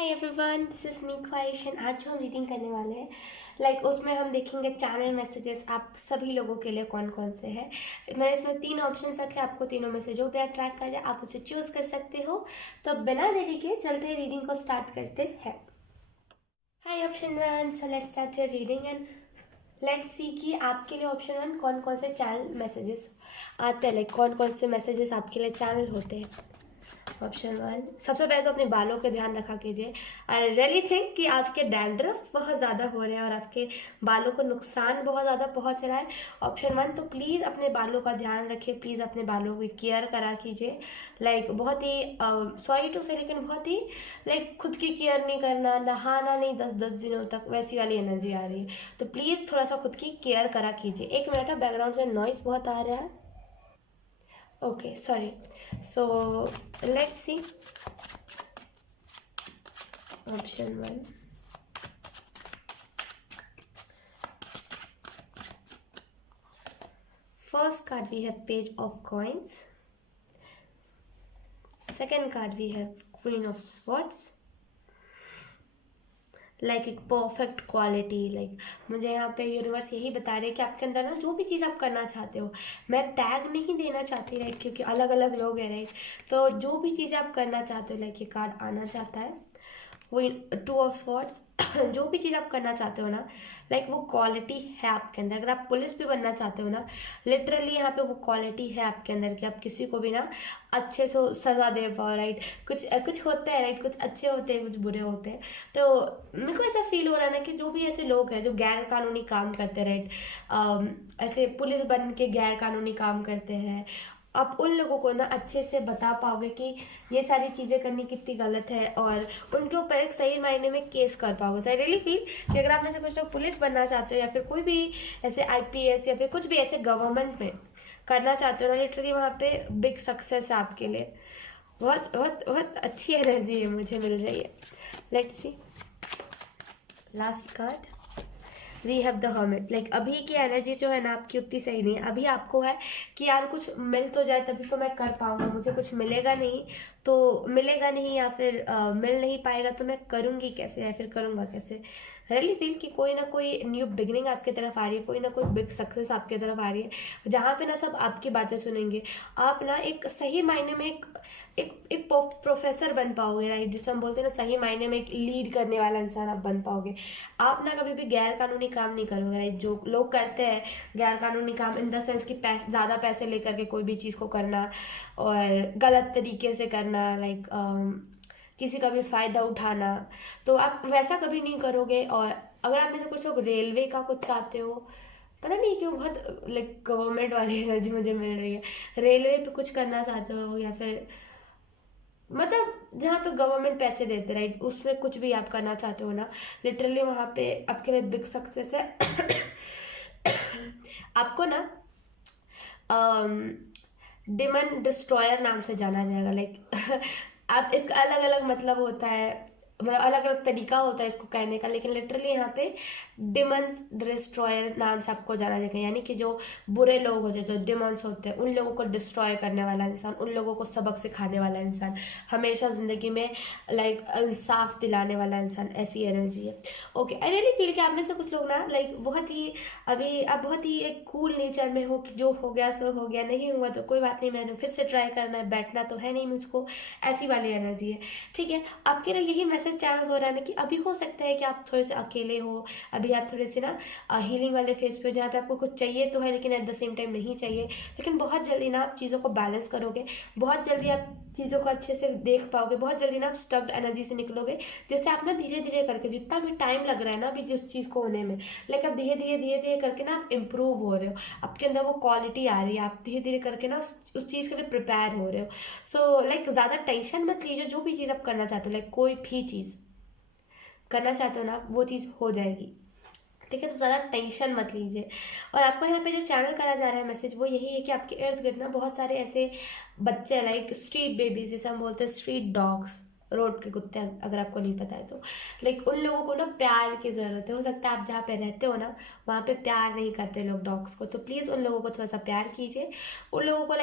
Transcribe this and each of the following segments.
Hi everyone, this is me ख्वाहिशन। आज जो हम रीडिंग करने वाले हैं उसमें हम देखेंगे चैनल मैसेजेस आप सभी लोगों के लिए कौन कौन से हैं। मैंने इसमें 3 ऑप्शन रखे, आपको तीनों में से जो भी अट्रैक्ट कर जाए आप उसे चूज़ कर सकते हो। तो बिना देरी के चलते हैं, रीडिंग को स्टार्ट करते हैं। Hi option 1, so let's start your reading and let's see कि आपके लिए ऑप्शन 1 कौन कौन से चैनल मैसेजेस आते हैं, कौन कौन से मैसेजेस आपके लिए चैनल होते हैं। ऑप्शन 1, सबसे पहले तो अपने बालों का ध्यान रखा कीजिए। आई रियली थिंक कि आपके डैंड्रफ बहुत ज़्यादा हो रहे हैं और आपके बालों को नुकसान बहुत ज़्यादा पहुंच रहा है। ऑप्शन 1, तो प्लीज़ अपने बालों का ध्यान रखिए, प्लीज़ अपने बालों की केयर करा कीजिए। बहुत ही सॉरी टू से, लेकिन बहुत ही खुद की केयर नहीं करना, नहाना नहीं 10-10 दिनों तक, वैसी वाली एनर्जी आ रही है। तो प्लीज़ थोड़ा सा खुद की केयर करा कीजिए। 1 मिनट, बैकग्राउंड से नॉइस बहुत आ रहा है। Okay, sorry. So let's see. Option 1. First card we have Page of Coins. Second card we have Queen of Swords. एक परफेक्ट क्वालिटी, मुझे यहाँ पे यूनिवर्स यही बता रहे हैं कि आपके अंदर ना जो भी चीज़ आप करना चाहते हो, मैं टैग नहीं देना चाहती क्योंकि अलग अलग लोग हैं तो जो भी चीज़ें आप करना चाहते हो ये कार्ड आना चाहता है। क्वीन 2 ऑफ स्वॉर्ड्स जो भी चीज़ आप करना चाहते हो ना, वो क्वालिटी है आपके अंदर। अगर आप पुलिस भी बनना चाहते हो ना, लिटरली यहाँ पे वो क्वालिटी है आपके अंदर कि आप किसी को भी ना अच्छे से सज़ा दे पाओ। कुछ कुछ होता है, कुछ अच्छे होते हैं, कुछ बुरे होते हैं। तो मेरे को ऐसा फील हो रहा है ना कि जो भी ऐसे लोग हैं जो गैर कानूनी काम करते ऐसे पुलिस बन के गैर कानूनी काम करते हैं, आप उन लोगों को ना अच्छे से बता पाओगे कि ये सारी चीज़ें करनी कितनी गलत है और उनके ऊपर एक सही मायने में केस कर पाओगे। तो आई रियली फील कि अगर आप में से कुछ लोग पुलिस बनना चाहते हो या फिर कोई भी ऐसे IPS या फिर कुछ भी ऐसे गवर्नमेंट में करना चाहते हो ना, लिटरली वहाँ पे बिग सक्सेस है आपके लिए। बहुत बहुत बहुत अच्छी एनर्जी है मुझे मिल रही है। Let's see last card, we have the hermit. अभी की एनर्जी जो है ना आपकी उतनी सही नहीं है। अभी आपको है कि यार कुछ मिल तो जाए तभी तो मैं कर पाऊंगा, मुझे कुछ मिलेगा नहीं तो मिलेगा नहीं, या फिर मिल नहीं पाएगा तो मैं करूँगी कैसे या फिर करूँगा कैसे। रियली फील कि कोई ना कोई न्यू बिगनिंग आपकी तरफ आ रही है, कोई ना कोई बिग सक्सेस आपकी तरफ आ रही है जहाँ पे ना सब आपकी बातें सुनेंगे। आप ना एक सही मायने में एक प्रोफेसर बन पाओगे, जिसे हम बोलते हैं ना सही मायने में एक लीड करने वाला इंसान आप बन पाओगे। आप ना कभी भी गैर कानूनी काम नहीं करोगे। जो लोग करते हैं गैर कानूनी काम इन द सेंस कि ज़्यादा पैसे लेकर के कोई भी चीज़ को करना और गलत तरीके से करना, किसी का भी फ़ायदा उठाना, तो आप वैसा कभी नहीं करोगे। और अगर आप में से कुछ लोग रेलवे का कुछ चाहते हो, पता नहीं क्यों बहुत गवर्नमेंट वाली एनर्जी मुझे मिल रही है, रेलवे पे कुछ करना चाहते हो या फिर जहाँ पे गवर्नमेंट पैसे देते उसमें कुछ भी आप करना चाहते हो ना, लिटरली वहाँ पे आपके लिए बिग सक्सेस है। आपको ना डिमन डिस्ट्रॉयर नाम से जाना जाएगा। आप इसका अलग अलग मतलब होता है, अलग अलग तरीका होता है इसको कहने का, लेकिन लिटरली यहाँ पे डिमंस डिस्ट्रॉयर नाम से आपको जाना जाएगा। यानी कि जो बुरे लोग होते हैं, जो डिमंस होते हैं, उन लोगों को डिस्ट्रॉय करने वाला इंसान, उन लोगों को सबक सिखाने वाला इंसान, हमेशा ज़िंदगी में इंसाफ दिलाने वाला इंसान, ऐसी एनर्जी है। ओके, आई रियली फील कि आप में से कुछ लोग ना बहुत ही अभी आप बहुत ही एक कूल नेचर में हो कि जो हो गया सो हो गया, नहीं हुआ तो कोई बात नहीं, मैंने फिर से ट्राई करना है, बैठना तो है नहीं मुझको, ऐसी वाली एनर्जी है। ठीक है, आपके लिए यही मैसेज चैनल हो रहा है ना कि अभी हो सकता है कि आप थोड़े से अकेले हो, अभी आप थोड़े से ना हीलिंग वाले फेज पे, जहाँ पे आपको कुछ चाहिए तो है लेकिन एट द सेम टाइम नहीं चाहिए, लेकिन बहुत जल्दी ना आप चीज़ों को बैलेंस करोगे, बहुत जल्दी आप चीज़ों को अच्छे से देख पाओगे, बहुत जल्दी ना आप स्टक्ड एनर्जी से निकलोगे। जैसे आप ना धीरे धीरे करके, जितना भी टाइम लग रहा है ना अभी जिस चीज़ को होने में, आप धीरे धीरे करके ना आप इम्प्रूव हो रहे हो, आपके अंदर वो क्वालिटी आ रही है, आप धीरे धीरे करके ना उस चीज़ के लिए प्रिपेयर हो रहे हो। सो ज़्यादा टेंशन मत लीजिए, जो भी चीज़ आप करना चाहते हो, कोई भी चीज़ करना चाहते हो ना वो चीज़ हो जाएगी। ठीक है, तो ज़्यादा टेंशन मत लीजिए। और आपको यहाँ पे जो चैनल करा जा रहा है मैसेज वो यही है कि आपके इर्द गिर्द ना बहुत सारे ऐसे बच्चे स्ट्रीट बेबीज, जैसे हम बोलते हैं स्ट्रीट डॉग्स, रोड के कुत्ते, अगर आपको नहीं पता है तो उन लोगों को ना प्यार की ज़रूरत है। हो सकता है आप जहाँ पे रहते हो ना वहाँ पे प्यार नहीं करते लोग डॉग्स को, तो प्लीज़ उन लोगों को थोड़ा सा प्यार कीजिए। उन लोगों को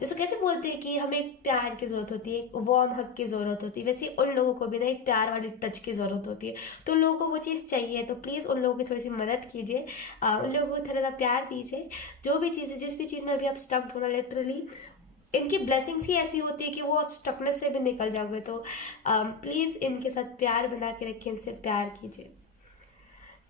जैसे कैसे बोलते हैं कि हमें एक प्यार की ज़रूरत होती है, एक वार्म हग की ज़रूरत होती है, वैसे ही उन लोगों को भी ना एक प्यार वाली टच की ज़रूरत होती है। तो उन लोगों को वो चीज़ चाहिए, तो प्लीज़ उन लोगों की थोड़ी सी मदद कीजिए, उन लोगों को थोड़ा सा प्यार दीजिए। जो भी चीज़ है, जिस भी चीज़ में अभी आप स्टक हो ना, लिटरली इनकी ब्लेसिंग्स ही ऐसी होती है कि वो आप स्टकनेस से भी निकल जाओगे। तो प्लीज़ इनके साथ प्यार बना के रखिए, इनसे प्यार कीजिए।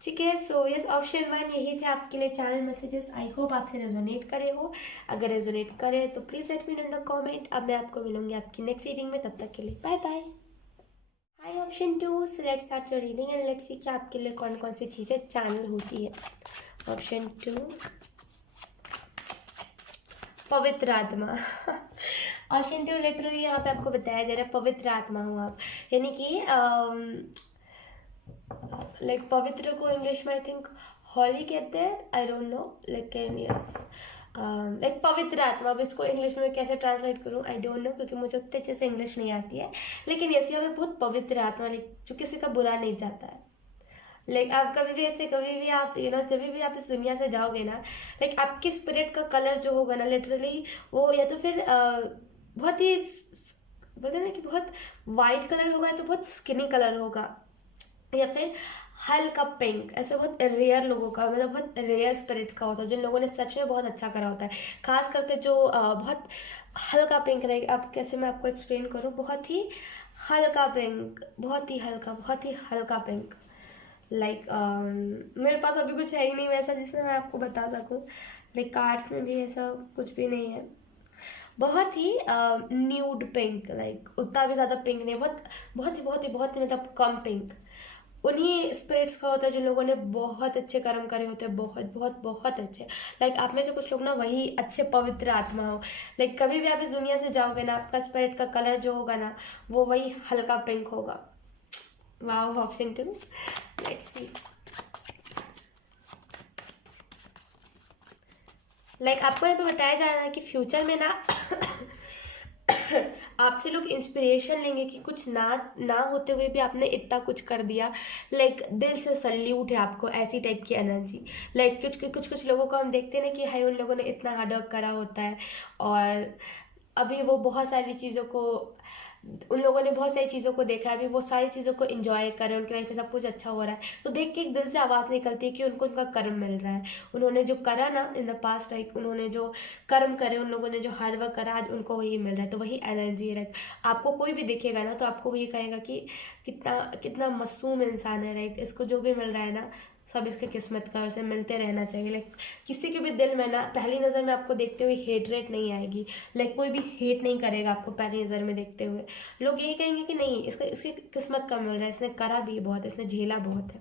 ठीक है, सो यस, ऑप्शन 1 यही थे आपके लिए चैनल मैसेजेस। आई होप आपसे रेजोनेट करे हो। अगर रेजोनेट करे तो please let me know in the comment. अब मैं आपको मिलूंगी आपकी नेक्स्ट रीडिंग में, तब तक के लिए bye bye. Hi option 2, so let's start your reading and let's see कि आपके लिए कौन कौन सी चीज़ें चैनल होती है। ऑप्शन 2, पवित्र आत्मा। ऑप्शन 2 लिटरली यहाँ पे आपको बताया जा रहा है पवित्र आत्मा हूँ आप, यानी कि लाइक पवित्र को इंग्लिश में आई थिंक हॉली कहते हैं, आई डोंट नो, लेकिन यस लाइक पवित्र आत्मा। अब इसको इंग्लिश में कैसे ट्रांसलेट करूँ आई डोंट नो, क्योंकि मुझे उतने अच्छे से इंग्लिश नहीं आती है। लेकिन यस, यहाँ पे बहुत पवित्र आत्मा, लाइक जो किसी का बुरा नहीं चाहता है। लाइक आप कभी भी ऐसे, कभी भी आप जब भी आप इस दुनिया से जाओगे ना, लाइक आपके स्पिरिट का कलर जो होगा ना, लिटरली वो या तो फिर बहुत ही बोलते हैं ना कि बहुत वाइट कलर होगा, या तो बहुत स्किनी कलर होगा, या फिर हल्का पिंक। ऐसे बहुत रेयर लोगों का, मतलब बहुत रेयर स्पिरिट्स का होता है, जिन लोगों ने सच में बहुत अच्छा करा होता है। खास करके जो बहुत हल्का पिंक रहेगा। अब कैसे मैं आपको एक्सप्लेन करूँ, बहुत ही हल्का पिंक, बहुत ही हल्का, बहुत ही हल्का पिंक। लाइक मेरे पास अभी कुछ है ही नहीं वैसा जिसमें मैं आपको बता सकूँ। लाइक कार्ड्स में भी ऐसा कुछ भी नहीं है। बहुत ही न्यूड पिंक, लाइक उतना भी ज़्यादा पिंक नहीं, बहुत बहुत ही बहुत ही बहुत ही मतलब कम पिंक। उन्हीं स्पिरिट्स का होता है जिन लोगों ने बहुत अच्छे कर्म करे होते हैं, बहुत बहुत बहुत अच्छे। लाइक आप में से कुछ लोग ना वही अच्छे पवित्र आत्मा हो। लाइक कभी भी आप इस दुनिया से जाओगे ना, आपका स्पिरिट का कलर जो होगा ना, वो वही हल्का पिंक होगा। Wow, option 2, let's see. Like आपको यहाँ पे बताया जा रहा है कि फ्यूचर में ना आपसे लोग इंस्पिरेशन लेंगे कि कुछ ना ना होते हुए भी आपने इतना कुछ कर दिया। लाइक दिल से सल्यूट है आपको, ऐसी टाइप की एनर्जी। लाइक कुछ लोगों को हम देखते हैं ना कि हाय उन लोगों ने इतना हार्ड वर्क करा होता है, और अभी वो बहुत सारी चीज़ों को, उन लोगों ने बहुत सारी चीज़ों को देखा है, अभी वो सारी चीज़ों को एंजॉय कर रहे हैं, उनकी लाइफ में सब कुछ अच्छा हो रहा है, तो देख के एक दिल से आवाज़ निकलती है कि उनको उनका कर्म मिल रहा है। उन्होंने जो करा ना इन द पास्ट, लाइक उन्होंने जो कर्म करे, उन लोगों ने जो हार्ड वर्क करा, आज उनको वही मिल रहा है। तो वही एनर्जी है। लाइक आपको कोई भी दिखेगा ना, तो आपको वही कहेगा कि कितना कितना मासूम इंसान है, राइट। इसको जो भी मिल रहा है ना, सब इसके किस्मत का, उसे मिलते रहना चाहिए। लाइक किसी के भी दिल में ना पहली नज़र में आपको देखते हुए हेटरेट नहीं आएगी। लाइक कोई भी हेट नहीं करेगा आपको पहली नज़र में देखते हुए। लोग यही कहेंगे कि नहीं, इसका इसकी किस्मत का मिल रहा है, इसने करा भी बहुत, इसने झेला बहुत है।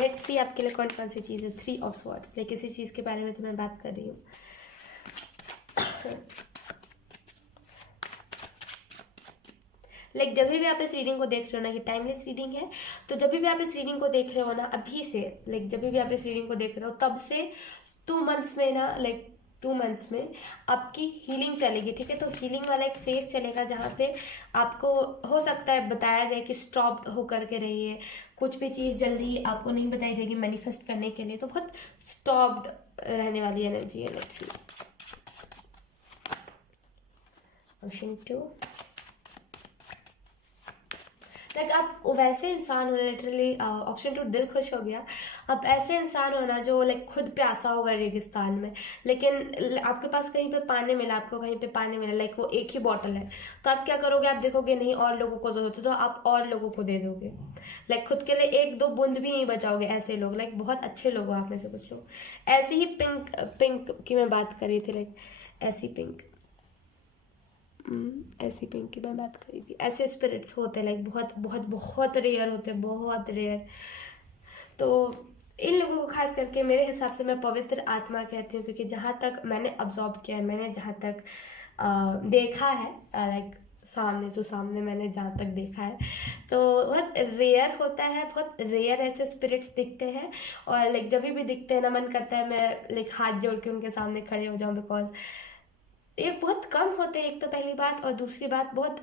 लेट्स सी आपके लिए कौन कौन सी चीज़ है। 3 ऑफ स्वॉर्ड्स, लाइक किसी चीज़ के बारे में तो मैं बात कर रही हूँ। लाइक जब भी आप इस रीडिंग को देख रहे हो ना, कि टाइमलेस रीडिंग है, तो जब भी आप इस रीडिंग को देख रहे हो ना, अभी से, लाइक जब भी आप इस रीडिंग को देख रहे हो तब से 2 मंथ्स में ना, लाइक 2 मंथ्स में आपकी हीलिंग चलेगी। ठीक है, तो हीलिंग वाला एक फेज चलेगा जहाँ पे आपको हो सकता है बताया जाए कि स्टॉप होकर के रहिए। कुछ भी चीज़ जल्दी आपको नहीं बताई जाएगी मैनिफेस्ट करने के लिए, तो बहुत स्टॉप्ड रहने वाली एनर्जी है। Let's see option 2। लाइक आप वैसे इंसान हो, लिटरली ऑप्शन 2 दिल खुश हो गया। आप ऐसे इंसान हो ना जो लाइक खुद प्यासा होगा रेगिस्तान में, लेकिन आपके पास कहीं पे पानी मिला, आपको कहीं पे पानी मिला, लाइक वो एक ही बॉटल है, तो आप क्या करोगे, आप देखोगे नहीं और लोगों को ज़रूरत है तो आप और लोगों को दे दोगे। लाइक खुद के लिए 1-2 बूंद भी नहीं बचाओगे। ऐसे लोग, लाइक बहुत अच्छे लोग हो आप में से कुछ लोग। ऐसे ही पिंक पिंक की मैं बात करी थी, लाइक ऐसी पिंक, ऐसी पिंक की मैं बात करी थी। ऐसे स्पिरिट्स होते हैं, लाइक बहुत बहुत बहुत रेयर होते हैं, बहुत रेयर। तो इन लोगों को खास करके मेरे हिसाब से मैं पवित्र आत्मा कहती हूँ, क्योंकि जहाँ तक मैंने ऑब्जॉर्व किया है, मैंने जहाँ तक देखा है, लाइक सामने तो सामने मैंने जहाँ तक देखा है, तो बहुत रेयर होता है, बहुत रेयर ऐसे स्पिरिट्स दिखते हैं। और लाइक जब भी दिखते हैं ना, मन करता है मैं लाइक हाथ जोड़ के उनके सामने खड़े हो जाऊँ, बिकॉज ये बहुत कम होते हैं, एक तो पहली बात, और दूसरी बात बहुत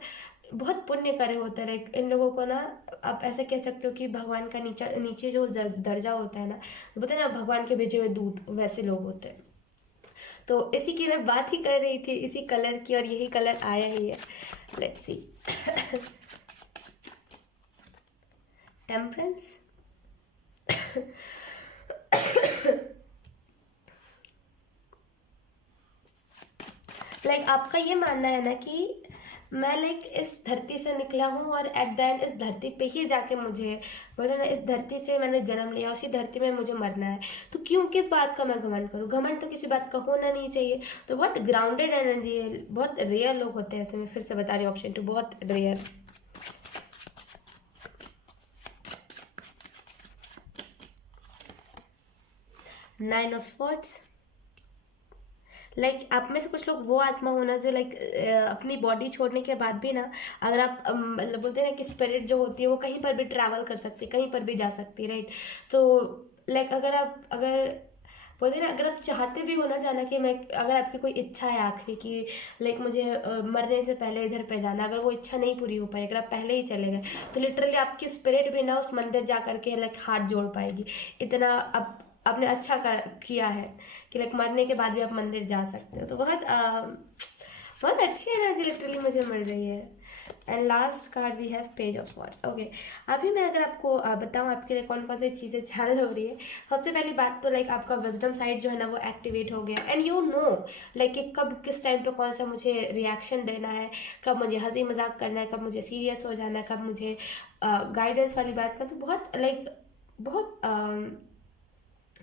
बहुत पुण्य करे होते हैं। लाइक इन लोगों को ना आप ऐसे कह सकते हो कि भगवान का नीचे नीचे जो दर्जा होता है ना, तो बोलते हैं ना भगवान के भेजे हुए दूत, वैसे लोग होते हैं। तो इसी की मैं बात ही कर रही थी, इसी कलर की, और यही कलर आया ही है। Let's C. टेम्परेंस। आपका ये मानना है ना कि मैं इस धरती से निकला हूँ और एट द एंड इस धरती पे ही जाके मुझे, बोले ना, इस धरती से मैंने जन्म लिया, उसी धरती में मुझे मरना है, तो क्यों, किस बात का मैं घमंड करूँ? घमंड तो किसी बात का होना नहीं चाहिए। तो बहुत ग्राउंडेड एनर्जी है, बहुत रेयर लोग होते हैं ऐसे। मैं फिर से बता रही हूँ, ऑप्शन 2 बहुत रेयर। 9 of swords. आप में से कुछ लोग वो आत्मा होना जो अपनी बॉडी छोड़ने के बाद भी ना, अगर आप मतलब बोलते हैं ना कि स्पिरिट जो होती है वो कहीं पर भी ट्रैवल कर सकती है, कहीं पर भी जा सकती है, राइट? तो अगर बोलते हैं ना, अगर आप चाहते भी हो ना जाना कि मैं, अगर आपकी कोई इच्छा है आखिरी की, मुझे मरने से पहले इधर पे जाना, अगर वो इच्छा नहीं पूरी हो पाई, अगर आप पहले ही चले गए, तो लिटरली आपकी स्पिरिट भी ना उस मंदिर जा करके हाथ जोड़ पाएगी। इतना आप आपने अच्छा किया है कि मरने के बाद भी आप मंदिर जा सकते हो। तो बहुत अच्छी एनर्जी लिटरली मुझे मिल रही है। And last card we have page of swords. Okay, अभी मैं अगर आपको बताऊं आपके लिए कौन कौन सी चीज़ें चाल हो रही है। सबसे पहली बात तो आपका विजडम साइड जो है ना वो एक्टिवेट हो गया, एंड यू नो कि कब किस टाइम पे कौन सा मुझे रिएक्शन देना है, कब मुझे हंसी मजाक करना है, कब मुझे सीरियस हो जाना है, कब मुझे गाइडेंस वाली बात करना। तो बहुत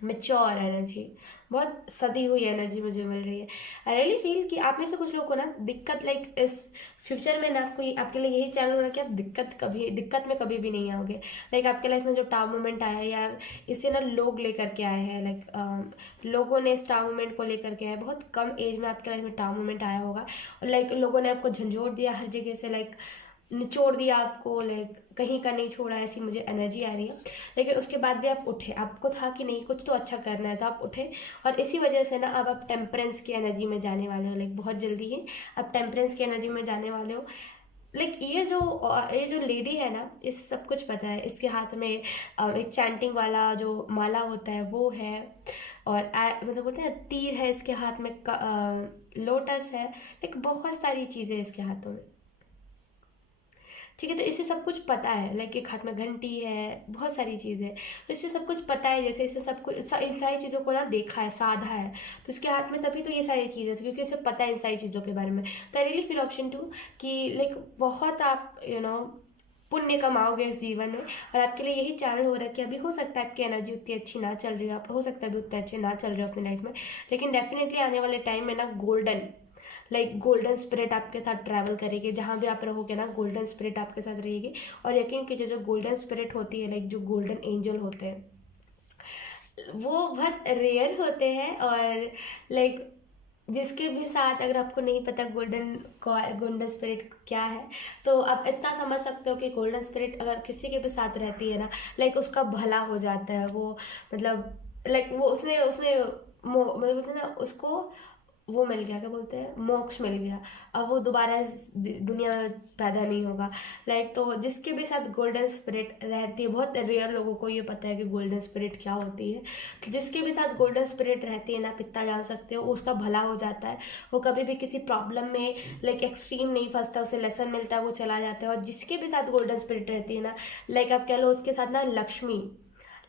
मेच्योर एनर्जी, बहुत सदी हुई एनर्जी मुझे मिल रही है। आई रियली फील कि आप में से कुछ लोग को ना दिक्कत इस फ्यूचर में ना आपके लिए यही चैनल हो रहा है कि आप दिक्कत में कभी भी नहीं आओगे। आपके लाइफ में जो टाव मोमेंट आया है यार, इसे ना लोग लेकर के आए हैं। लोगों ने इस टाव मोमेंट को लेकर के आए, बहुत कम एज में आपके लाइफ में टाव मोमेंट आया होगा, और लोगों ने आपको झंझोड़ दिया हर जगह से, निचोड़ दिया आपको, कहीं का नहीं छोड़ा, ऐसी मुझे एनर्जी आ रही है। लेकिन उसके बाद भी आप उठे, आपको था कि नहीं कुछ तो अच्छा करना है, तो आप उठे, और इसी वजह से ना अब आप टेम्परेंस की एनर्जी में जाने वाले हो। बहुत जल्दी ही आप टेम्परेंस की एनर्जी में जाने वाले हो। ये जो लेडी है ना, इसे सब कुछ पता है। इसके हाथ में एक चैंटिंग वाला जो माला होता है वो है, और मतलब बोलते हैं तीर है इसके हाथ में, लोटस है, बहुत सारी चीज़ें इसके हाथों में। ठीक है, तो इसे सब कुछ पता है, एक हाथ में घंटी है, बहुत सारी चीज़ें, तो इसे सब कुछ पता है। जैसे इसे सब कुछ इन सारी चीज़ों को ना देखा है, साधा है, तो इसके हाथ में तभी तो ये सारी चीज़ें थी, क्योंकि इसे पता है इन सारी चीज़ों के बारे में। तो आई रियली फील ऑप्शन 2 कि बहुत आप पुण्य कमाओगे इस जीवन में, और आपके लिए यही चैनल हो रहा है कि अभी हो सकता है आपकी एनर्जी उतनी अच्छी ना चल रही हो, आप हो सकता है अभी उतने अच्छे ना चल रहे हो अपनी लाइफ में, लेकिन डेफिनेटली आने वाले टाइम में ना गोल्डन स्पिरिट आपके साथ ट्रैवल करेगी। जहाँ भी आप रहोगे ना, गोल्डन स्पिरिट आपके साथ रहेगी। और यकीन कीजिए, जो गोल्डन स्पिरिट होती है, जो गोल्डन एंजल होते हैं, वो बहुत रेयर होते हैं। और जिसके भी साथ, अगर आपको नहीं पता गोल्डन स्पिरिट क्या है, तो आप इतना समझ सकते हो कि गोल्डन स्पिरिट अगर किसी के भी साथ रहती है ना, उसका भला हो जाता है। वो मतलब वो उसने उसने मतलब बोलते हैं ना, उसको वो मिल गया, क्या बोलते हैं, मोक्ष मिल गया। अब वो दोबारा इस दुनिया में पैदा नहीं होगा। तो जिसके भी साथ गोल्डन स्पिरिट रहती है, बहुत रेयर लोगों को ये पता है कि गोल्डन स्पिरिट क्या होती है। तो जिसके भी साथ गोल्डन स्पिरिट रहती है ना, पिता जान सकते हो, उसका भला हो जाता है। वो कभी भी किसी प्रॉब्लम में एक्सट्रीम नहीं फंसता, उसे लेसन मिलता है, वो चला जाता है। और जिसके भी साथ गोल्डन स्पिरिट रहती है ना, आप कह लो उसके साथ ना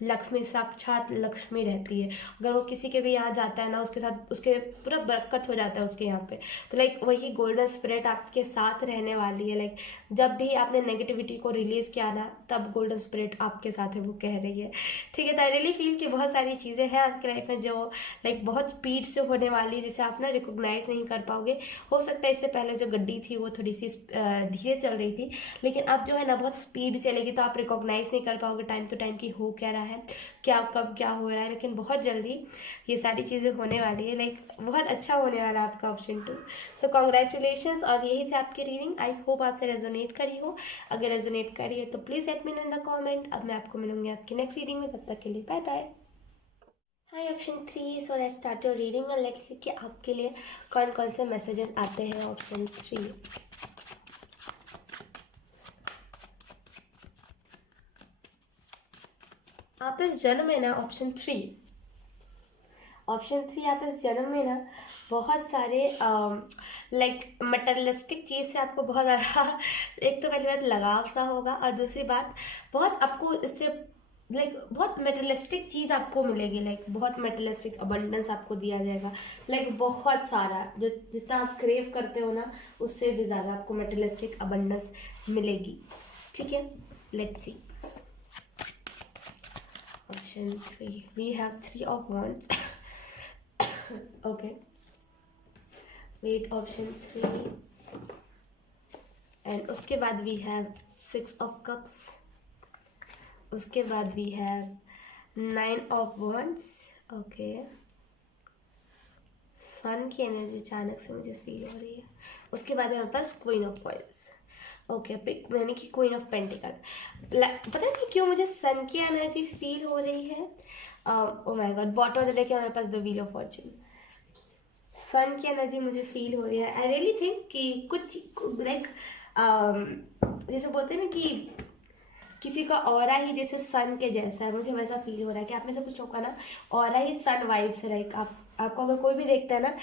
लक्ष्मी साक्षात लक्ष्मी रहती है। अगर वो किसी के भी यहाँ जाता है ना, उसके साथ उसके पूरा बरकत हो जाता है उसके यहाँ पे। तो वही गोल्डन स्पिरिट आपके साथ रहने वाली है। जब भी आपने नेगेटिविटी को रिलीज किया ना, तब गोल्डन स्पिरिट आपके साथ है, वो कह रही है। ठीक है, तो आई रियली फील कि बहुत सारी चीज़ें हैं आपकी लाइफ में जो बहुत स्पीड से होने वाली है, जिसे आप ना रिकोगनाइज नहीं कर पाओगे। हो सकता है इससे पहले जो गड्डी थी वो थोड़ी सी धीरे चल रही थी, लेकिन अब जो है ना बहुत स्पीड चलेगी, तो आप रिकॉग्नाइज नहीं कर पाओगे टाइम टू टाइम कि हो क्या रहा है, क्या कब क्या हो रहा है। लेकिन बहुत जल्दी ये सारी चीज़ें होने वाली है। बहुत अच्छा होने वाला है आपका ऑप्शन 2। सो कॉन्ग्रेचुलेशंस। और यही थी आपकी रीडिंग। आई होप आपसे रेजोनेट करी हो। अगर रेजोनेट करी है तो please let me know in the comment. अब मैं आपको मिलूंगी आपकी नेक्स्ट रीडिंग में, तब तक के लिए bye bye. Hi option 3, so let's start your reading और लेट्स सी कि आपके लिए कौन कौन से मैसेजेस आते हैं ऑप्शन 3। आप इस जन्म में ना, ऑप्शन 3 आप इस जन्म में ना बहुत सारे लाइक मटेरियलिस्टिक चीज़ से आपको बहुत ज़्यादा एक तो पहली बात लगाव सा होगा, और दूसरी बात बहुत आपको इससे लाइक बहुत मटेरियलिस्टिक चीज़ आपको मिलेगी, लाइक बहुत मटेरियलिस्टिक अबंडेंस आपको दिया जाएगा, लाइक बहुत सारा जो जितना आप क्रेव करते हो ना उससे भी ज़्यादा आपको मटेरियलिस्टिक अबंडेंस मिलेगी। ठीक है, let's see option 3 we have 3 of wands okay wait option 3 and उसके बाद वी हैव 6 ऑफ कप्स, उसके बाद we have 9 of wands okay sun की एनर्जी अचानक से मुझे फील हो रही है। उसके बाद हमारे पास क्वीन ऑफ कॉइल्स ओके यानी कि क्वीन ऑफ पेंटिकल। पता नहीं क्यों मुझे सन की एनर्जी फील हो रही है। ओ माय गॉड, बॉटम में देखिए हमारे पास द व्हील ऑफ फॉर्च्यून, सन की एनर्जी मुझे फील हो रही है। आई रियली थिंक कि कुछ लाइक जैसे बोलते हैं ना कि किसी का ऑरा ही जैसे सन के जैसा है, मुझे वैसा फील हो रहा है कि आप में से कुछ लोग का ना ऑरा ही सन वाइब्स है। लाइक आपको अगर कोई भी देखता है ना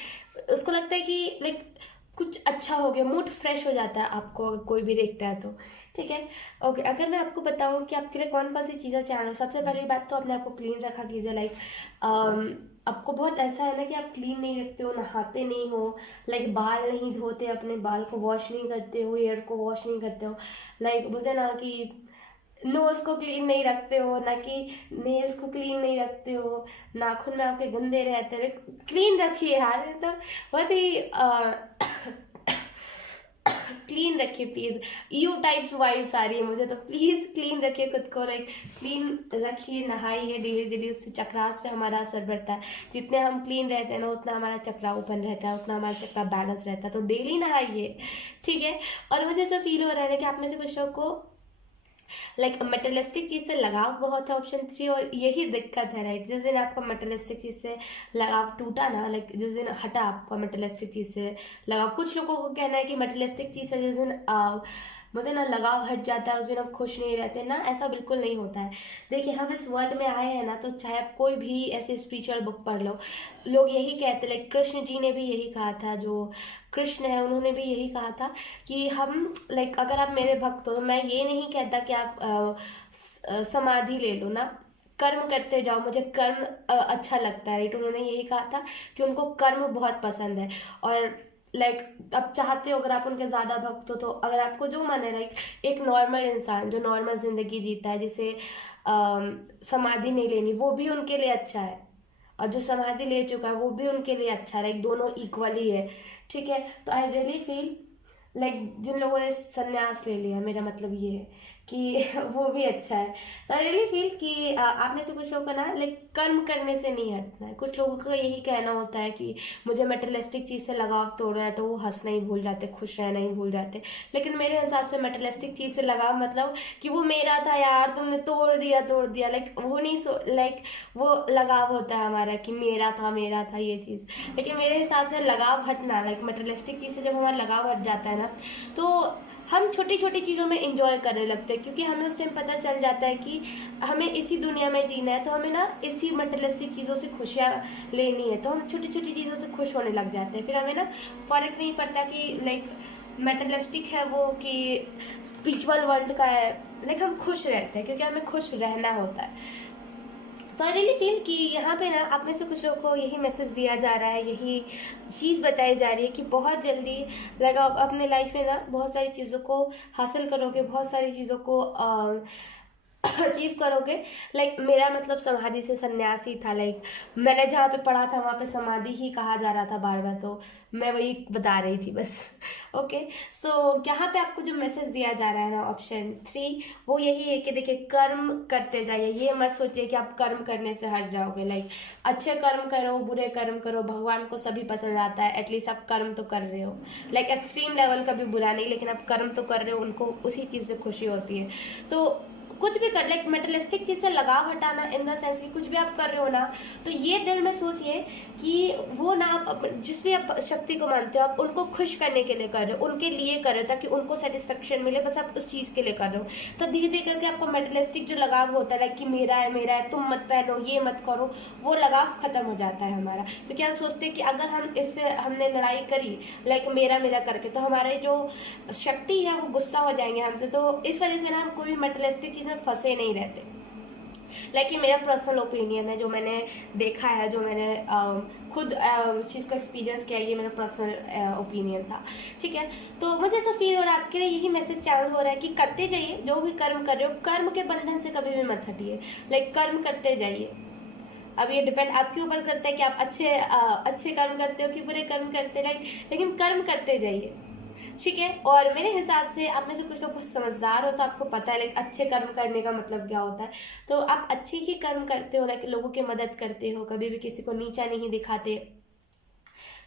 उसको लगता है कि लाइक कुछ अच्छा हो गया, मूड फ्रेश हो जाता है आपको अगर कोई भी देखता है तो। ठीक है ओके, अगर मैं आपको बताऊं कि आपके लिए कौन कौन सी चीज़ें चाहिए, सबसे पहली बात तो अपने आप को क्लीन रखा कीजिए। लाइक आपको बहुत ऐसा है ना कि आप क्लीन नहीं रखते हो, नहाते नहीं हो, लाइक बाल नहीं धोते, अपने बाल को वॉश नहीं करते हो, हेयर को वॉश नहीं करते हो, लाइक बोलते हैं ना कि नोज़ को क्लीन नहीं रखते हो, ना कि नेल्स को क्लीन नहीं रखते हो, नाखून में आपके गंदे रहते हैं। क्लीन रखिए यार, तो बहुत ही क्लीन रखिए प्लीज़। यू टाइप्स वाइब्स आ रही है मुझे, तो प्लीज़ क्लीन रखिए खुद को, लाइक क्लीन रखिए, नहाइए डेली डेली, उससे चक्रास पे हमारा असर बढ़ता है। जितने हम क्लीन रहते हैं ना उतना हमारा चक्रा ओपन रहता है, उतना हमारा चक्रा बैलेंस रहता है, तो डेली नहाइए। ठीक है, और मुझे ऐसा फील हो रहा है कि आप में से कुछ लोग को लाइक मटेरियलिस्टिक चीज़ से लगाव बहुत है, ऑप्शन 3, और यही दिक्कत है। राइट, जिस दिन आपका मटेरियलिस्टिक चीज़ से लगाव टूटा ना, लाइक जिस दिन हटा आपका मटेरियलिस्टिक चीज़ से लगाव, कुछ लोगों को कहना है कि मटेरियलिस्टिक चीज़ से जिस दिन मतलब ना लगाव हट जाता है उस दिन हम खुश नहीं रहते ना, ऐसा बिल्कुल नहीं होता है। देखिए हम इस वर्ल्ड में आए हैं ना, तो चाहे आप कोई भी ऐसी स्पिरिचुअल बुक पढ़ लो, लोग यही कहते, लाइक कृष्ण जी ने भी यही कहा था, जो कृष्ण है उन्होंने भी यही कहा था कि हम लाइक अगर आप मेरे भक्त हो तो मैं ये नहीं कहता कि आप समाधि ले लो ना, कर्म करते जाओ, मुझे कर्म अच्छा लगता है। राइट, उन्होंने यही कहा था कि उनको कर्म बहुत पसंद है, और लाइक अब चाहते हो अगर आप उनके ज़्यादा भक्त हो तो अगर आपको जो मन है, लाइक एक नॉर्मल इंसान जो नॉर्मल ज़िंदगी जीता है, जिसे समाधि नहीं लेनी, वो भी उनके लिए अच्छा है, और जो समाधि ले चुका है वो भी उनके लिए अच्छा है। लाइक दोनों इक्वली है। ठीक है, तो आई रियली फील लाइक जिन लोगों ने संन्यास ले लिया, मेरा मतलब ये है कि वो भी अच्छा है। तो आई रियली फील कि आप में से कुछ लोगों का ना लाइक कर्म करने से नहीं हटना है। कुछ लोगों का यही कहना होता है कि मुझे मटेरियलिस्टिक चीज़ से लगाव तोड़ना है, तो वो हंसना ही भूल जाते, खुश रहना ही भूल जाते। लेकिन मेरे हिसाब से मटेरियलिस्टिक चीज़ से लगाव मतलब कि वो मेरा था यार, तुमने तोड़ दिया, लाइक वो नहीं लाइक वो लगाव होता है हमारा कि मेरा था ये चीज़। लेकिन मेरे हिसाब से लगाव हटना, लाइक मटेरियलिस्टिक चीज़ से जब हमारा लगाव हट जाता है ना, तो हम छोटी छोटी चीज़ों में इंजॉय करने लगते हैं, क्योंकि हमें उस टाइम पता चल जाता है कि हमें इसी दुनिया में जीना है, तो हमें ना इसी मटेरियलिस्टिक चीज़ों से खुशियाँ लेनी है, तो हम छोटी छोटी चीज़ों से खुश होने लग जाते हैं। फिर हमें ना फ़र्क नहीं पड़ता कि लाइक मटेरियलिस्टिक है वो कि स्पिरिचुअल वर्ल्ड का है, लाइक हम खुश रहते हैं क्योंकि हमें खुश रहना होता है। तो आई रियली फील कि यहाँ पे ना आप में से कुछ लोगों को यही मैसेज दिया जा रहा है, यही चीज़ बताई जा रही है कि बहुत जल्दी लाइक आप अपने लाइफ में ना बहुत सारी चीज़ों को हासिल करोगे, बहुत सारी चीज़ों को अचीव करोगे। लाइक मेरा मतलब समाधि से संन्यास ही था। लाइक मैंने जहाँ पे पढ़ा था वहाँ पे समाधि ही कहा जा रहा था बार बार, तो मैं वही बता रही थी बस। ओके, सो यहाँ पे आपको जो मैसेज दिया जा रहा है ना, ऑप्शन 3, वो यही है कि देखिए कर्म करते जाइए, ये मत सोचिए कि आप कर्म करने से हट जाओगे। लाइक अच्छे कर्म करो, बुरे कर्म करो, भगवान को सभी पसंद आता है, एटलीस्ट आप कर्म तो कर रहे हो। लाइक एक्सट्रीम लेवल का भी बुरा नहीं, लेकिन आप कर्म तो कर रहे हो, उनको उसी चीज़ से खुशी होती है। तो कुछ भी कर, लाइक मेटलिस्टिक चीज़ से लगाव हटाना इन द सेंस कि कुछ भी आप कर रहे हो ना, तो ये दिल में सोचिए कि वो ना आप जिस भी आप शक्ति को मानते हो, आप उनको खुश करने के लिए कर रहे हो, उनके लिए कर रहे हो, ताकि उनको सेटिस्फेक्शन मिले, बस आप उस चीज़ के लिए कर रहे हो। तो धीरे धीरे करके आपको मेटलिस्टिक जो लगाव होता है, लाइक कि मेरा है, तुम मत पहनो, ये मत करो, वो लगाव खत्म हो जाता है हमारा। क्योंकि हम सोचते हैं कि अगर हम इससे हमने लड़ाई करी, लाइक मेरा मेरा करके, तो हमारे जो शक्ति है वो गुस्सा हो जाएंगे हमसे। तो इस वजह से ना हम कोई मेटलिस्टिक चीज़ में फंसे नहीं रहते। लाइक ये मेरा पर्सनल ओपिनियन है, जो मैंने देखा है, जो मैंने खुद उस चीज़ को एक्सपीरियंस किया, ये मेरा पर्सनल ओपिनियन था। ठीक है, तो मुझे ऐसा फील हो रहा है आपके लिए यही मैसेज चैनल हो रहा है कि करते जाइए, जो भी कर्म कर रहे हो, कर्म के बंधन से कभी भी मत हटिए, लाइक कर्म करते जाइए। अब ये डिपेंड आपके ऊपर करता है कि आप अच्छे कर्म करते हो कि बुरे कर्म करते हो, लेकिन कर्म करते जाइए। ठीक है, और मेरे हिसाब से आप में से कुछ लोग बहुत समझदार हो, तो आपको पता है लाइक अच्छे कर्म करने का मतलब क्या होता है। तो आप अच्छे ही कर्म करते हो, लाइक लोगों की मदद करते हो, कभी भी किसी को नीचा नहीं दिखाते,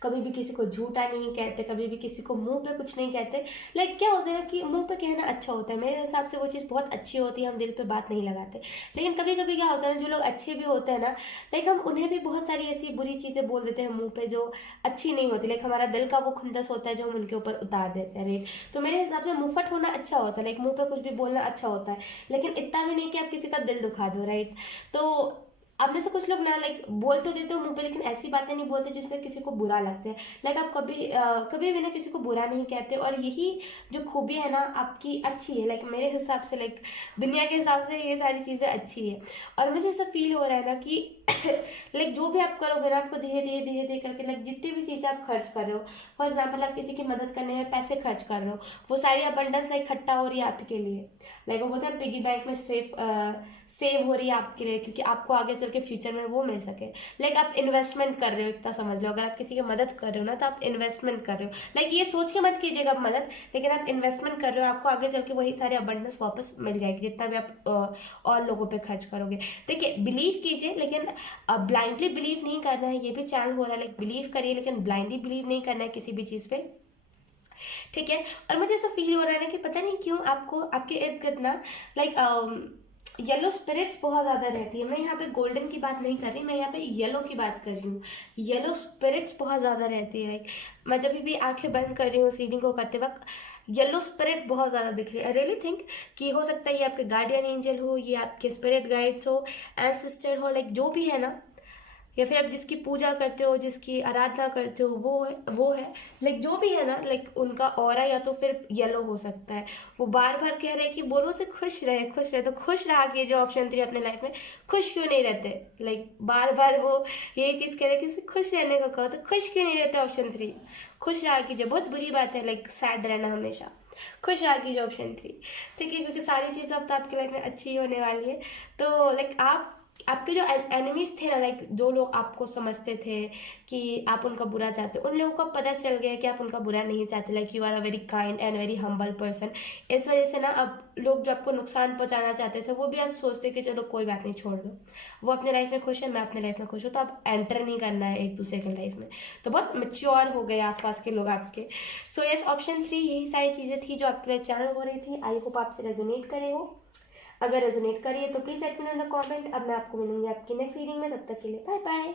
कभी भी किसी को झूठा नहीं कहते, कभी भी किसी को मुंह पे कुछ नहीं कहते। लाइक क्या होता है ना कि मुंह पे कहना अच्छा होता है, मेरे हिसाब से वो चीज़ बहुत अच्छी होती है, हम दिल पे बात नहीं लगाते। लेकिन कभी कभी क्या होता है ना, जो लोग अच्छे भी होते हैं ना, लाइक हम उन्हें भी बहुत सारी ऐसी बुरी चीज़ें बोल देते हैं मुंह पे जो अच्छी नहीं होती, लाइक हमारा दिल का वो खुंदस होता है जो हम उनके ऊपर उतार देते हैं, राइट। तो मेरे हिसाब से मुंहफट होना अच्छा होता है, लाइक मुंह पे कुछ भी बोलना अच्छा होता है, लेकिन इतना भी नहीं कि आप किसी का दिल दुखा दो, राइट। तो अब में से कुछ लोग ना लाइक बोल तो देते हो मुंह पे, लेकिन ऐसी बातें नहीं बोलते जिसमें किसी को बुरा लग जाए। लाइक आप कभी भी ना किसी को बुरा नहीं कहते, और यही जो खूबी है ना आपकी अच्छी है, लाइक मेरे हिसाब से, लाइक दुनिया के हिसाब से ये सारी चीज़ें अच्छी है। और मुझे ऐसा फील हो रहा है ना कि लाइक जो भी आप करोगे ना, आपको धीरे धीरे करके, लाइक जितनी भी चीज़ें आप खर्च कर रहे हो, फॉर एग्जाम्पल आप किसी की मदद करने में पैसे खर्च कर रहे हो, वो सारी अबंडेंस लाइक इकट्ठा हो रही है आपके लिए, लाइक वो बोलते हैं पिगी बैंक में सेव हो रही है आपके लिए, क्योंकि आपको आगे चल के फ्यूचर में वो मिल सके। लाइक आप इन्वेस्टमेंट कर रहे हो, इतना समझ लो, अगर आप किसी की मदद कर रहे हो ना, तो आप इन्वेस्टमेंट कर रहे हो। लाइक ये सोच के मत कीजिएगा आप मदद, लेकिन आप इन्वेस्टमेंट कर रहे हो, आपको आगे चल के वही सारे अबंडेंस वापस मिल जाएगी, जितना भी आप और लोगों पे खर्च करोगे। देखिए, बिलीव कीजिए, लेकिन ब्लाइंडली बिलीव नहीं करना है, ये भी चैनल हो रहा है, लाइक बिलीव करिए, लेकिन ब्लाइंडली बिलीव नहीं करना है किसी भी चीज़ पे। ठीक है, और मुझे ऐसा फील हो रहा है ना कि पता नहीं क्यों आपको आपके इर्द गिर्द ना लाइक येलो स्पिरिट्स बहुत ज़्यादा रहती है। मैं यहाँ पे गोल्डन की बात नहीं कर रही, मैं यहाँ पे येलो की बात कर रही हूँ। येलो स्पिरिट्स बहुत ज़्यादा रहती है, लाइक मैं जब भी आंखें बंद कर रही हूँ रीडिंग को करते वक्त, येलो स्पिरिट बहुत ज़्यादा दिख रही है। आई रियली थिंक कि हो सकता है ये आपके गार्डियन एंजल हो, ये आपके स्पिरिट गाइड्स हो, एंसेस्टर हो, लाइक जो भी है ना, या फिर आप जिसकी पूजा करते हो, जिसकी आराधना करते हो, वो है लाइक जो भी है ना, लाइक उनका ऑरा या तो फिर येलो हो सकता है। वो बार बार कह रहे हैं कि बोलो से खुश रहे, खुश रहे, तो खुश रहा कि जो ऑप्शन 3 अपने लाइफ में, खुश क्यों नहीं रहते, लाइक बार बार वो यही चीज़ कह रहे हैं कि खुश रहने को कहो, तो खुश क्यों नहीं रहते ऑप्शन 3, खुश रहा कीजिए। बहुत बुरी बात है लाइक सैड रहना हमेशा, खुश रहा कीजिए ऑप्शन 3। ठीक है, क्योंकि सारी चीज़ें अब तो आपकी लाइफ में अच्छी ही होने वाली है। तो लाइक आपके जो एनिमीज थे ना, लाइक जो लोग आपको समझते थे कि आप उनका बुरा चाहते, उन लोगों को पता चल गया कि आप उनका बुरा नहीं चाहते, like you are a very kind and very humble person. इस वजह से ना अब लोग जो आपको नुकसान पहुंचाना चाहते थे, वो भी आप सोचते कि चलो कोई बात नहीं, छोड़ दो, वो अपने लाइफ में खुश है, मैं अपने लाइफ में खुश हूँ, तो आप एंटर नहीं करना है एक दूसरे के लाइफ में। तो बहुत मेच्योर हो गए आसपास के लोग आपके। सो यस, ऑप्शन 3 यही सारी चीज़ें थी जो आपके लिए चैनल हो रही थी। आई होप आपसे रेजोनेट करे हो। अगर रेजोनेट करिए तो please let me know in the comment. अब मैं आपको मिलूंगी आपकी नेक्स्ट रीडिंग में, तब तक के लिए बाय बाय।